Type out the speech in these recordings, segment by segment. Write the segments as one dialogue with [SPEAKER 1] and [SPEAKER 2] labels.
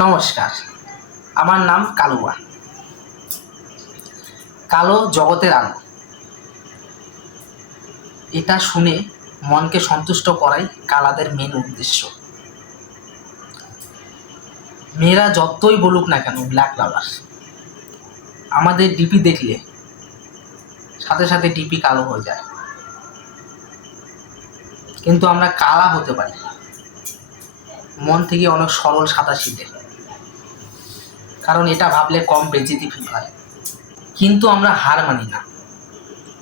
[SPEAKER 1] নমস্কার। আমার নাম কালুয়া। কালো জগতের আলো। এটা শুনে মনকে সন্তুষ্ট করাই কালাদের মেন উদ্দেশ্য। মেয়েরা যতই বলুক না কেন ব্ল্যাক লাভার আমাদের ডিপি দেখলে, সাথে সাথে ডিপি কালো হয়ে যায়। কিন্তু আমরা কালা হতে পারি। মন থেকে অনেক সরল সাদা শীতে। কারণ এটা ভাবলে কম বেজিতি ফিল হয়। কিন্তু আমরা হার মানি না।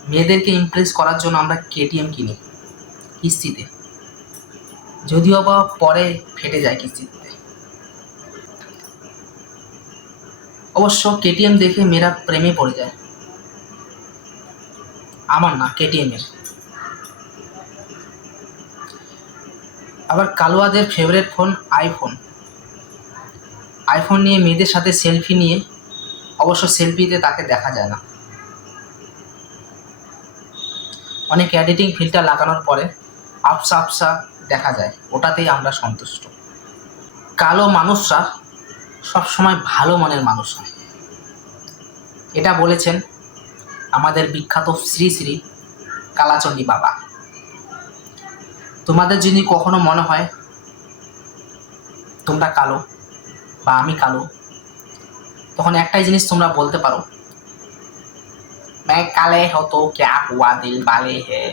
[SPEAKER 1] মেয়েদেরকে ইমপ্রেস করার জন্য আমরা কেটিএম কিনি, কিস্তিতে। যদিও বা পরে ফেটে যায় কিস্তিতে। অবশ্য কেটিএম দেখে মেয়েরা প্রেমে পড়ে যায়। আমার না কেটিএম এর। আবার কালুয়াদের ফেভারিট ফোন আইফোন আইফোন নিয়ে মেয়েদের সাথে সেলফি নিয়ে অবশ্য সেলফিতে তাকে দেখা যায় না। অনেক এডিটিং ফিল্টার লাগানোর পরে আফসা আফসা দেখা যায়, ওটাতেই আমরা সন্তুষ্ট। কালো মানুষরা সবসময় ভালো মনের মানুষ হয়। এটা বলেছেন আমাদের বিখ্যাত শ্রী শ্রী কালাচণ্ডী বাবা। তোমাদের যিনি কখনো মনে হয় তোমরা কালো বা আমি কালো তখন একটাই জিনিস তোমরা বলতে পারো मैं काले हो तो क्या हुआ दिल वाले है